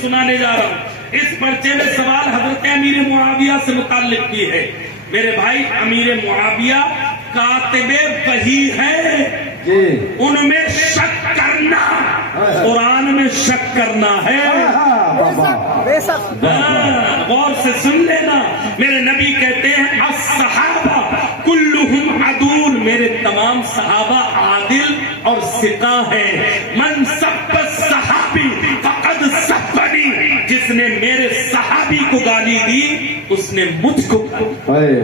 سنانے جا رہا ہوں۔ اس پرچے میں سوال حضرت امیر معاویہ سے متعلق کی ہے۔ میرے بھائی، امیر معاویہ کاتب وحی ہے، ان میں شک کرنا قرآن میں شک کرنا ہے۔ غور سے سن لینا، میرے نبی کہتے ہیں الصحابہ کلہم عدول، میرے تمام صحابہ عادل اور ثقہ ہیں۔ من سب صحابی فقد سبنی، جس نے میرے صحابی کو گالی دی اس نے مجھ کو گالی۔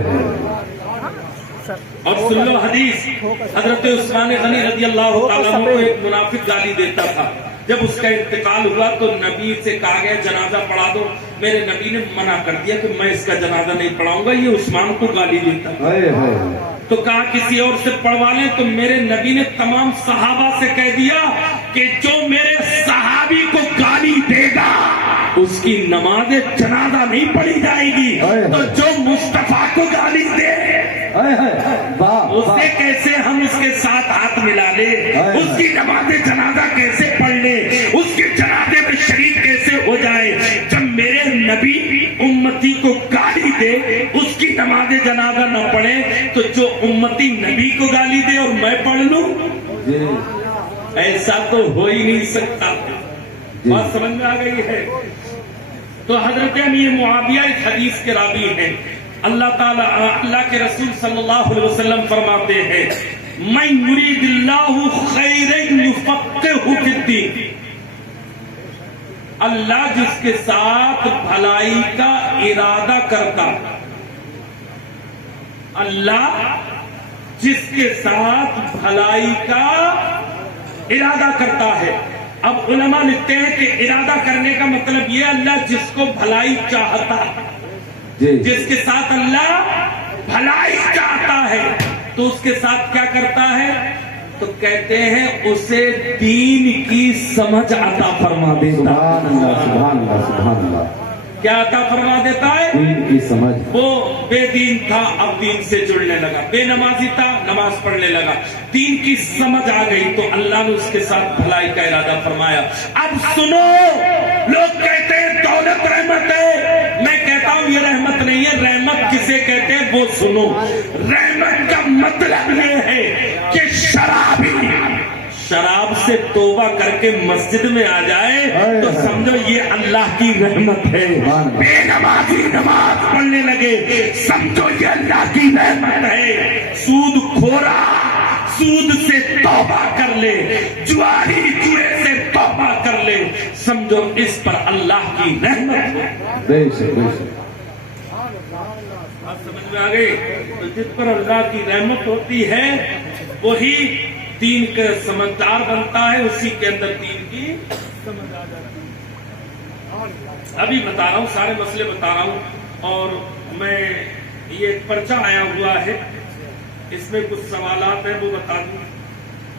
اور سن لو حدیث، حضرت عثمان غنی رضی اللہ تعالیٰ عنہ کو ایک منافق گالی دیتا تھا۔ جب اس کا انتقال ہوا تو نبی سے کہا گیا جنازہ پڑھا دو۔ میرے نبی نے منع کر دیا کہ میں اس کا جنازہ نہیں پڑھاؤں گا، یہ عثمان کو گالی دیتا ہے۔ تو کہا کسی اور سے پڑھوا لیں، تو میرے نبی نے تمام صحابہ سے کہہ دیا کہ جو میرے صحابی کو گالی دے گا اس کی نماز جنازہ نہیں پڑھی جائے گی۔ تو جو مصطفیٰ کو گالی دے اسے کیسے ہم اس کے ساتھ ہاتھ ملا لے، اس کی نماز جنازہ کیسے پڑھ لے، اس کے جنازے میں شریک کیسے ہو جائے؟ جب میرے نبی امتی کو گالی دے اس کی نماز جنازہ نہ پڑھے تو جو امتی نبی کو گالی دے اور میں پڑھ لوں، ایسا تو ہو ہی نہیں سکتا۔ بات سمجھ میں آ گئی ہے؟ تو حضرت امیر معاویہ اس حدیث کے راوی ہیں۔ اللہ تعالیٰ، اللہ کے رسول صلی اللہ علیہ وسلم فرماتے ہیں من یرید اللہ خیرا یفقہہ فی الدین، اللہ جس کے ساتھ بھلائی کا ارادہ کرتا، اللہ جس کے ساتھ بھلائی کا ارادہ کرتا ہے۔ اب علماء لکھتے ہیں کہ ارادہ کرنے کا مطلب یہ اللہ جس کو بھلائی چاہتا، جس کے ساتھ اللہ بھلائی چاہتا ہے تو اس کے ساتھ کیا کرتا ہے؟ تو کہتے ہیں اسے دین کی سمجھ عطا فرما دیتا۔ سبحان اللہ، سبحان اللہ، سبحان اللہ۔ کیا عطا فرما دیتا ہے؟ دین کی سمجھ۔ وہ بے دین تھا، اب دین سے جڑنے لگا، بے نمازی تھا، نماز پڑھنے لگا، دین کی سمجھ آ گئی تو اللہ نے اس کے ساتھ بھلائی کا ارادہ فرمایا۔ اب سنو، لوگ کہتے ہیں دولت رحمت ہے، میں کہتا ہوں یہ رحمت نہیں ہے۔ رحمت کسے کہتے ہیں وہ سنو۔ رحمت کا مطلب یہ ہے کہ شراب سے توبہ کر کے مسجد میں آ جائے تو سمجھو یہ اللہ کی رحمت ہے۔ بے نمازی نماز پڑھنے لگے، سمجھو یہ اللہ کی رحمت ہے۔ سود کھورا سود سے توبہ کر لے، جواری جوئے سے توبہ کر لے، سمجھو اس پر اللہ کی رحمت ہے۔ بے شک، بے شک۔ آپ سمجھ میں آ گئی؟ تو جس پر اللہ کی رحمت ہوتی ہے وہی دین کا سمجھدار بنتا ہے، اسی کے اندر دین کی سمجھ آ جاتی ہے۔ ابھی بتا رہا ہوں، سارے مسئلے بتا رہا ہوں، اور میں یہ ایک پرچہ آیا ہوا ہے، اس میں کچھ سوالات ہیں وہ بتا دوں۔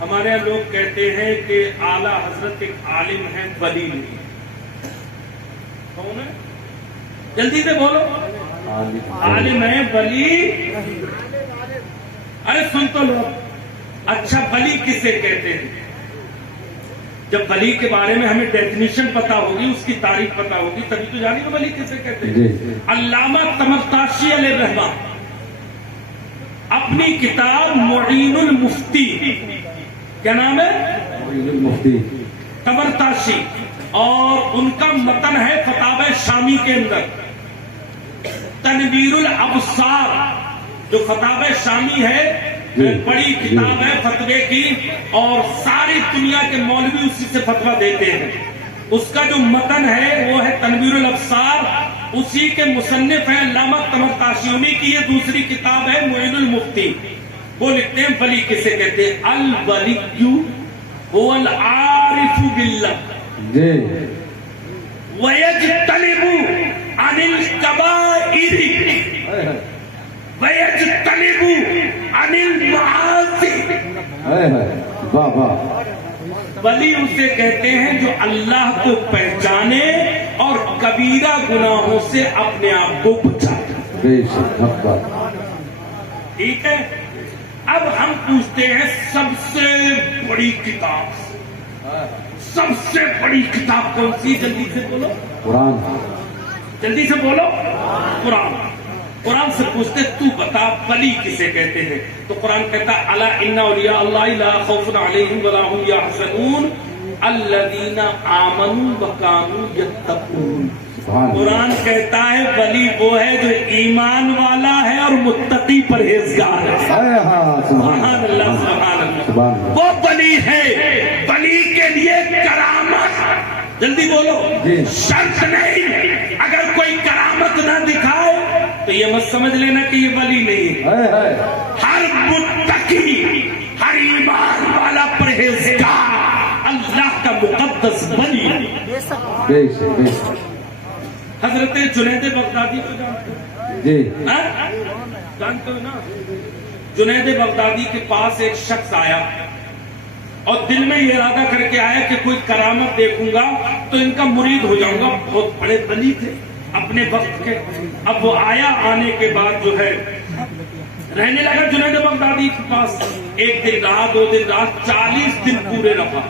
ہمارے یہاں لوگ کہتے ہیں کہ اعلیٰ حضرت ایک عالم ہے، ولی نہیں۔ کون ہے؟ جلدی سے بولو۔ عالم ہے، ولی؟ ارے سن تو لو۔ اچھا، ولی کسے کہتے ہیں؟ جب ولی کے بارے میں ہمیں ڈیفینیشن پتا ہوگی، اس کی تعریف پتا ہوگی، تبھی تو جانیں گے ولی کسے کہتے ہیں۔ علامہ طمرطاشی علیہ الرحمہ اپنی کتاب معین المفتی، کیا نام ہے؟ معین المفتی، طمرطاشی، اور ان کا متن ہے فتاوی شامی کے اندر تنویر الابصار، جو فتاوی شامی ہے، بڑی کتاب ہے فتوے کی، اور ساری دنیا کے مولوی اسی سے فتویٰ دیتے ہیں۔ اس کا جو متن ہے وہ ہے تنویر الابصار، اسی کے مصنف ہیں علامہ طمرطاشی، انہی کی یہ دوسری کتاب ہے معین المفتی۔ وہ لکھتے ہیں ولی کسے کہتے ہیں؟ الولی هو العارف باللہ ویجتنب عن الکبائر ویجتنب عن المعاصی۔ واہ واہ۔ ولی اسے کہتے ہیں جو اللہ کو پہچانے اور کبیرہ گناہوں سے اپنے آپ کو بچائے۔ بے شک، حق بات۔ ٹھیک ہے، اب ہم پوچھتے ہیں سب سے بڑی کتاب، سب سے بڑی کتاب کون سی؟ جلدی سے بولو، قرآن. جلدی سے بولو، قرآن. قرآن سے پوچھتے تو بتا ولی کسے کہتے ہیں؟ تو قرآن کہتا الا ان اولیاء اللہ لا خوف علیہم ولا هم یحزنون الذین آمنوا وکانوا یتقون. قرآن کہتا ہے ولی وہ ہے جو ایمان والا ہے اور متقی پرہیزگار ہے. سبحان اللہ، سبحان اللہ. وہ ولی ہے. ولی کے لیے کرامت، جلدی بولو، شرط نہیں. اگر کوئی کرامت نہ دکھائے تو یہ مت سمجھ لینا کہ یہ ولی نہیں ہے. ہر متقی، ہر ایمان والا پرہیزگار اللہ کا مقدس ولی ہے. حضرت جنید بغدادی کو جانتے ہو؟ جی جانتے ہو نا؟ جنید بغدادی کے پاس ایک شخص آیا اور دل میں یہ ارادہ کر کے آیا کہ کوئی کرامت دیکھوں گا تو ان کا مرید ہو جاؤں گا. بہت بڑے ولی تھے اپنے وقت کے. اب وہ آیا، آنے کے بعد جو ہے رہنے لگا جنید بغدادی کے پاس. ایک دن رہا، 2 دن رہا، 40 دن پورے رہا.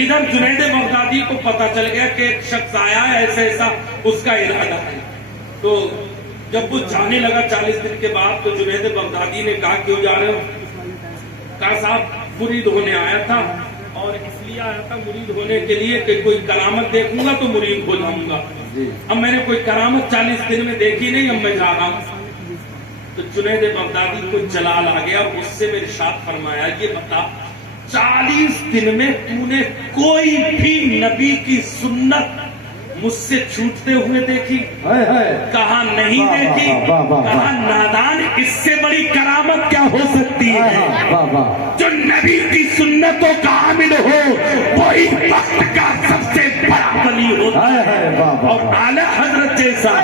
ادھر جنید بغدادی کو پتا چل گیا کہ ایک شخص آیا ہے، ایسا ایسا اس کا ارادہ ہے. تو جب وہ جانے لگا 40 دن کے بعد تو جنید بغدادی نے کہا کیوں جا رہے ہو؟ کہا صاحب مرید ہونے آیا تھا، اور اس لیے آیا تھا مرید ہونے کے لیے کہ کوئی کرامت دیکھوں گا تو مرید ہو جاؤں گا. اب میں نے کوئی کرامت 40 دن میں دیکھی نہیں، اب میں جا رہا ہوں. تو جنید بغدادی کو جلال آ گیا اور اس سے میں ارشاد فرمایا یہ بتا 40 دن میں تو نے کوئی بھی نبی کی سنت مجھ سے چھوٹتے ہوئے دیکھی؟ کہا نہیں دیکھی. کہا نادان، اس سے بڑی کرامت کیا ہو سکتی ہے؟ جو نبی کی سنتوں کا عامل ہو وہی وقت کا سب سے بڑا ولی ہوتا ہے. اور اعلی حضرت جیسا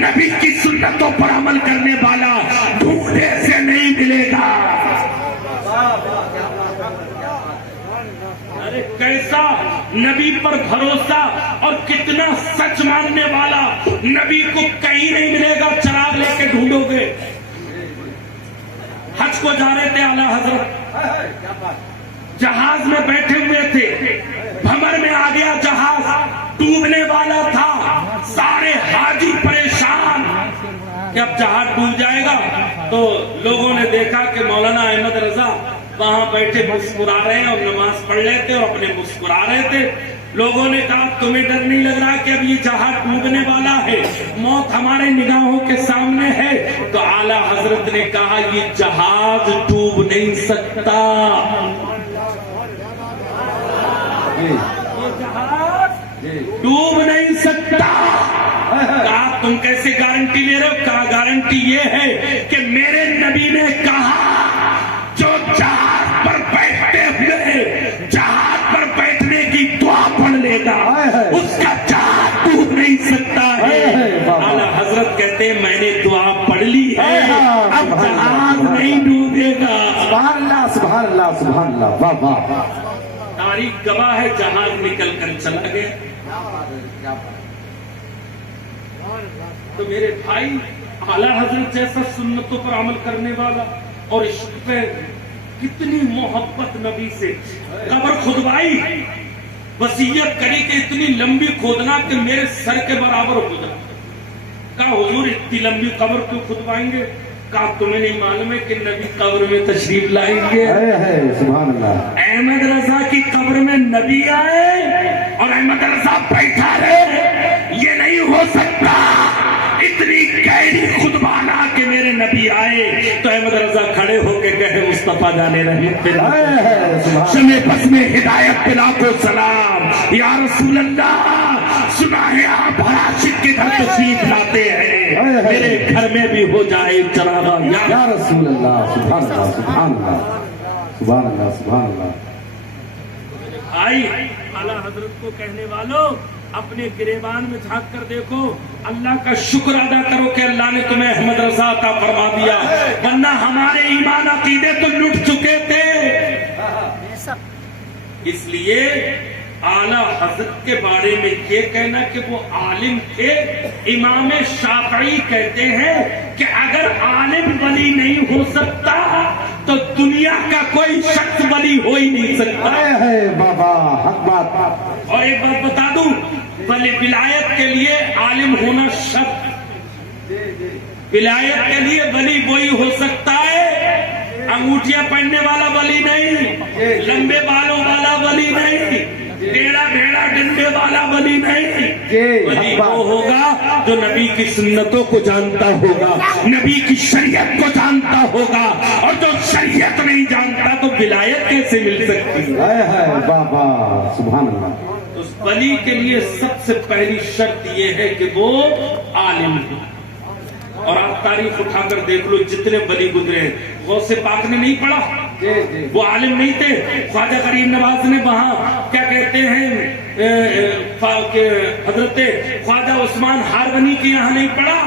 نبی کی سنتوں پر عمل کرنے والا ڈھونڈنے سے نہیں ملے گا. ارے کیسا نبی پر بھروسہ اور کتنا سچ ماننے والا. نبی کو کہیں نہیں ملے گا، چراغ لے کے ڈھونڈو گے. حج کو جا رہے تھے اعلی حضرت، جہاز میں بیٹھے ہوئے تھے، بھمر میں آ گیا جہاز، ڈوبنے والا تھا. سارے حاجی پریشان کہ اب جہاز ڈوب جائے گا. تو لوگوں نے دیکھا کہ مولانا احمد رضا وہاں بیٹھے مسکرا رہے ہیں اور نماز پڑھ رہے تھے اور اپنے مسکرا رہے تھے. لوگوں نے کہا تمہیں ڈر نہیں لگ رہا کہ اب یہ جہاز ڈوبنے والا ہے، موت ہمارے نگاہوں کے سامنے ہے؟ تو اعلی حضرت نے کہا یہ جہاز ڈوب نہیں سکتا، یہ جہاز ڈوب نہیں سکتا. کہا تم کیسے گارنٹی لے رہے ہو؟ کہا گارنٹی یہ ہے کہ میرے نبی نے کہا جو جہاز پر بیٹھتے ہوئے جہاز پر بیٹھنے کی دعا پڑھ لے گا اس کا جہاز ڈوب نہیں سکتا ہے. اعلی حضرت کہتے ہیں میں نے دعا پڑھ لی ہے، اب جہاز نہیں ڈوبے گا. سبحان اللہ، سبحان اللہ، سبحان اللہ. واہ واہ. تاریخ گواہ ہے جہاز نکل کر چلا گیا. تو میرے بھائی اعلی حضرت جیسا سنتوں پر عمل کرنے والا اور عشق پہ کتنی محبت نبی سے، قبر کھدوائی، وصیت کری کہ اتنی لمبی کھودنا کہ میرے سر کے برابر ہو جائے. کہا حضور اتنی لمبی قبر کیوں کھدوائیں گے؟ کہا تمہیں نہیں معلوم ہے کہ نبی قبر میں تشریف لائیں گے؟ سبحان اللہ. احمد رضا کی قبر میں نبی آئے اور احمد رضا بیٹھا رہے، یہ نہیں ہو سکتا. اتنی گہری خطبانہ کہ میرے نبی آئے تو احمد رضا کھڑے ہو کے کہے مصطفیٰ جانے رحمت پہ شمع پس میں ہدایت پہ لاکھوں سلام. یا رسول اللہ سنا ہے آپ ہر عاشق کے گھر تشریف لاتے ہیں، میرے گھر میں بھی ہو جائے چراغا یا رسول اللہ. سبحان اللہ، سبحان اللہ، سبحان اللہ، سبحان اللہ. آئی اعلیٰ حضرت کو کہنے والوں اپنے گریبان میں جھانک کر دیکھو، اللہ کا شکر ادا کرو کہ اللہ نے تمہیں احمد رضا عطا فرما دیا، ورنہ ہمارے ایمان عقیدے تو لٹ چکے تھے. اس لیے اعلیٰ حضرت کے بارے میں یہ کہنا کہ وہ عالم تھے، امام شافعی کہتے ہیں کہ اگر عالم ولی نہیں ہو سکتا تو دنیا کا کوئی شخص ولی ہو ہی نہیں سکتا ہے بابا حق بات. اور ایک بات بتا دوں ولایت کے لیے عالم ہونا شرط. ولایت کے لیے ولی وہی ہو سکتا ہے انگوٹھیاں پہننے والا ولی نہیں, لمبے بالوں والا ولی نہیں, ٹیڑھا بھیڑا ڈنڈے والا ولی نہیں. ولی وہ ہوگا جو نبی کی سنتوں کو جانتا ہوگا, نبی کی شریعت کو جانتا ہوگا. اور جو شریعت نہیں جانتا تو ولایت کیسے مل سکتی ہے بابا سبحان اللہ. اس ولی کے لیے سب سے پہلی شرط یہ ہے کہ وہ عالم ہو. اور آپ تاریخ اٹھا کر دیکھ لو جتنے ولی گزرے ہیں غوث پاک نے نہیں پڑھا, وہ عالم نہیں تھے. خواجہ غریب نواز نے وہاں کیا کہتے ہیں حضرت خواجہ عثمان ہارونی کے یہاں نہیں پڑھا.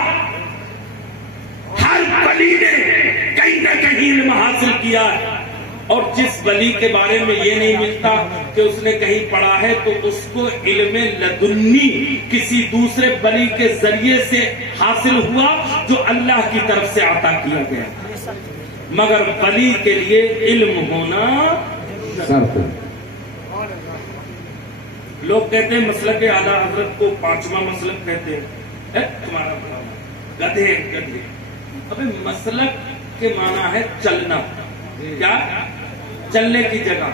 ہر ولی نے کہیں نہ کہیں علم حاصل کیا ہے. اور جس ولی کے بارے میں یہ نہیں ملتا کہ اس نے کہیں پڑھا ہے تو اس کو علم لدنی کسی دوسرے ولی کے ذریعے سے حاصل ہوا جو اللہ کی طرف سے عطا کیا گیا. مگر ولی کے لیے علم ہونا شرط. لوگ کہتے ہیں مسلک اعلیٰ حضرت کو پانچواں مسلک کہتے ہیں. تمہارا گدھے گدھے. ابھی مسلک کے معنی ہے چلنا. کیا چلنے کی جگہ.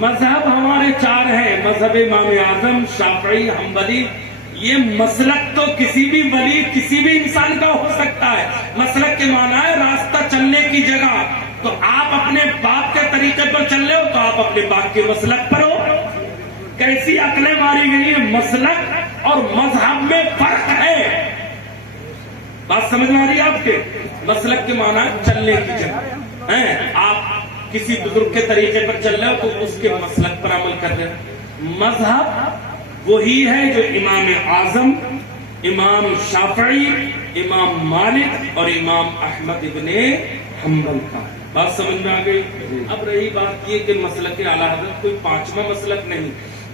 مذہب ہمارے چار ہیں, مذہب امام اعظم, شافعی, حنبلی. یہ مسلک تو کسی بھی ولی کسی بھی انسان کا ہو سکتا ہے. مسلک کے معنی ہے راستہ چلنے کی جگہ. تو آپ اپنے باپ کے طریقے پر چل رہے ہو تو آپ اپنے باپ کے مسلک پر ہو. کیسی عقلیں ماری گئی ہیں. مسلک اور مذہب میں فرق ہے. بات سمجھ میں آ رہی ہے آپ کے. مسلک کے معنی چلنے کی جگہ. آپ کسی بزرگ کے طریقے پر چل رہے ہو تو اس کے مسلک پر عمل کر رہے ہیں. مذہب وہی ہے جو امام اعظم, امام شافعی, امام مالک اور امام احمد ابن حنبل کا. بات سمجھ میں آ گئی. اب رہی بات یہ کہ مسلک اعلیٰ حضرت کوئی پانچواں مسلک نہیں.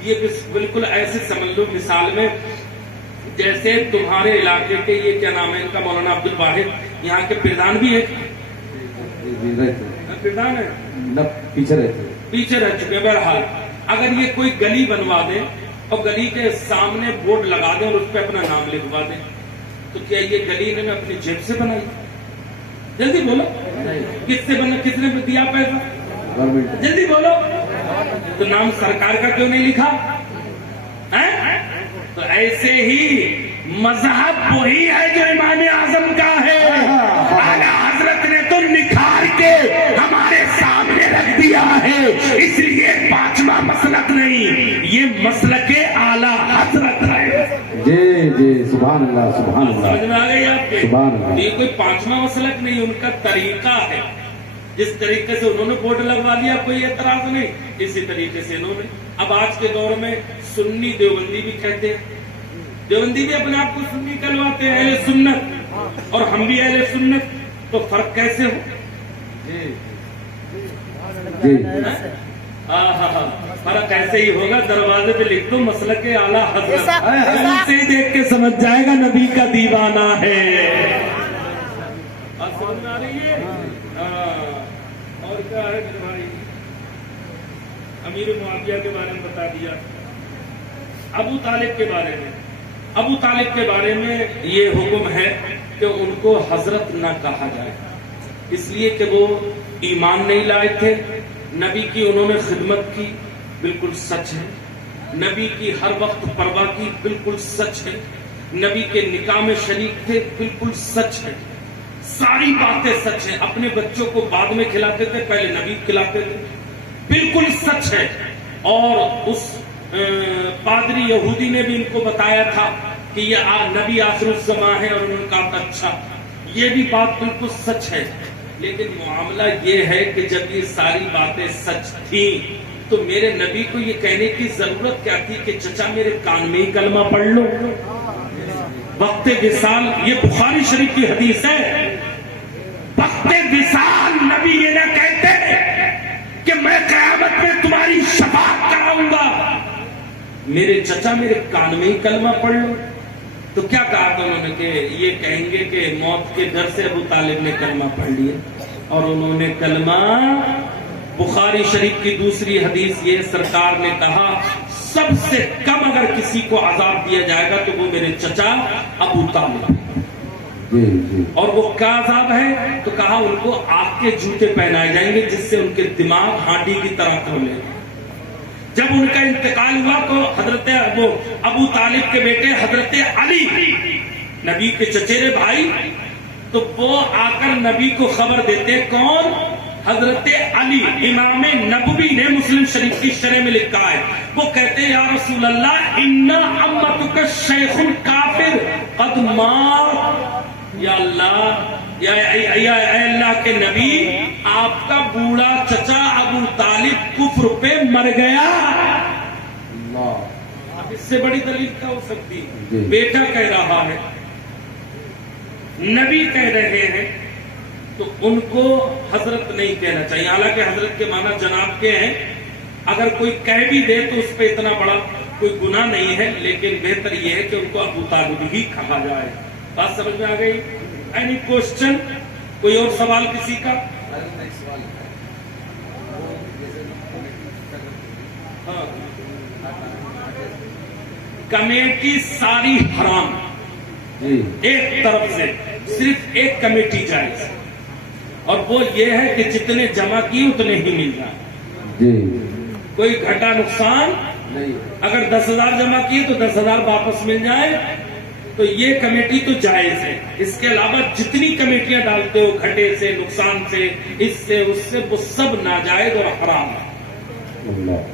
یہ بالکل ایسے سمجھ لو مثال میں جیسے تمہارے علاقے کے یہ کیا نام ہے ان کا مولانا عبد الواحد یہاں کے پردھان بھی ہے. پردھان ہے پیچھے رہ چکے. بہرحال اگر یہ کوئی گلی بنوا دے اور گلی کے سامنے بورڈ لگا دیں اور اس پہ اپنا نام لکھوا دیں تو کیا یہ گلی انہوں نے اپنی جیب سے بنائی؟ جلدی بولو. کس سے بنا, کس نے دیا پیسہ؟ جلدی بولو. تو نام سرکار کا کیوں نہیں لکھا؟ تو ایسے ہی مذہب وہی ہے جو امام اعظم کا ہے. اعلیٰ حضرت نے تو نکھار کے ہمارے سامنے رکھ دیا ہے. اس لیے پانچواں مسلک نہیں, یہ مسلک اعلیٰ حضرت ہے. جی جی سبحان اللہ سبحان اللہ. سمجھ میں آ گئی آپ کے. یہ کوئی پانچواں مسلک نہیں, ان کا طریقہ ہے. جس طریقے سے انہوں نے بورڈ لگوا دیا کوئی اعتراض نہیں, اسی طریقے سے انہوں نے. اب آج کے دور میں سنی دیوبندی بھی کہتے ہیں. دیوبندی بھی اپنے آپ کو سنی کہلواتے ہیں, اہل سنت, اور ہم بھی اہل سنت. تو فرق کیسے ہو؟ فرق ایسے ہی ہوگا. دروازے پہ لکھ دو مسلک اعلیٰ حضرت, سے ہی دیکھ کے سمجھ جائے گا نبی کا دیوانہ ہے. سمجھ میں آ رہی ہے. اور کیا ہے بھائی, امیر معاویہ کے بارے میں بتا دیا. ابو طالب کے بارے میں, ابو طالب کے بارے میں یہ حکم ہے کہ ان کو حضرت نہ کہا جائے, اس لیے کہ وہ ایمان نہیں لائے تھے. نبی کی انہوں نے خدمت کی, بالکل سچ ہے. نبی کی ہر وقت پرواہ کی, بالکل سچ ہے. نبی کے نکاح میں شریک تھے, بالکل سچ ہے. ساری باتیں سچ ہیں. اپنے بچوں کو بعد میں کھلاتے تھے, پہلے نبی کھلاتے تھے, بالکل سچ ہے. اور اس پادری یہودی نے بھی ان کو بتایا تھا کہ یہ نبی آخر الزمان ہے, اور انہوں نے کہا اچھا, یہ بھی بات بالکل سچ ہے. لیکن معاملہ یہ ہے کہ جب یہ ساری باتیں سچ تھیں تو میرے نبی کو یہ کہنے کی ضرورت کیا تھی کہ چچا میرے کان میں ہی کلمہ پڑھ لو. وقت وصال, یہ بخاری شریف کی حدیث ہے. وقت وصال نبی یہ نہ کہتے کہ میں قیامت میں تمہاری شفاعت کراؤں گا, میرے چچا میرے کان میں ہی کلمہ پڑھ لو. تو کیا کہا تھا انہوں نے کہ یہ کہیں گے کہ موت کے ڈر سے ابو طالب نے کلمہ پڑھ لیا. اور انہوں نے کلمہ، بخاری شریف کی دوسری حدیث یہ سرکار نے کہا سب سے کم اگر کسی کو عذاب دیا جائے گا تو وہ میرے چچا ابو طالب، اور وہ کیا عذاب ہے؟ تو کہا ان کو آگ کے جوتے پہنائے جائیں گے جس سے ان کے دماغ ہانڈی کی طرح کھولے گا۔ جب ان کا انتقال ہوا تو حضرت ابو طالب کے بیٹے حضرت علی، نبی کے چچیرے بھائی، تو وہ آ کر نبی کو خبر دیتے، کون؟ حضرت علی، امام نبوی نے مسلم شریف کی شرح میں لکھا ہے، وہ کہتے یا رسول اللہ انا امتک شیخ کافر قد مات، یا اللہ، یا اے اللہ کے نبی، آپ کا بوڑھا چچا ابو طالب کفر پہ مر گیا۔ اب اس سے بڑی دلیل کیا ہو سکتی؟ بیٹا کہہ رہا ہے، نبی کہہ رہے ہیں، تو ان کو حضرت نہیں کہنا چاہیے، حالانکہ حضرت کے معنی جناب کے ہیں، اگر کوئی کہہ بھی دے تو اس پہ اتنا بڑا کوئی گناہ نہیں ہے، لیکن بہتر یہ ہے کہ ان کو ابو طالب ہی کہا جائے۔ بات سمجھ میں آ گئی؟ Any question? کوئی اور سوال کسی کا؟ کمیٹی ساری حرام، ایک طرف سے صرف ایک کمیٹی جائز، اور وہ یہ ہے کہ جتنے جمع کی اتنے ہی مل جائے، کوئی گھٹا نقصان نہیں۔ اگر 10,000 جمع کیے تو 10,000 واپس مل جائے، تو یہ کمیٹی تو جائز ہے۔ اس کے علاوہ جتنی کمیٹیاں ڈالتے ہو گھٹے سے، نقصان سے، اس سے، اس سے، وہ سب ناجائز اور حرام ہے۔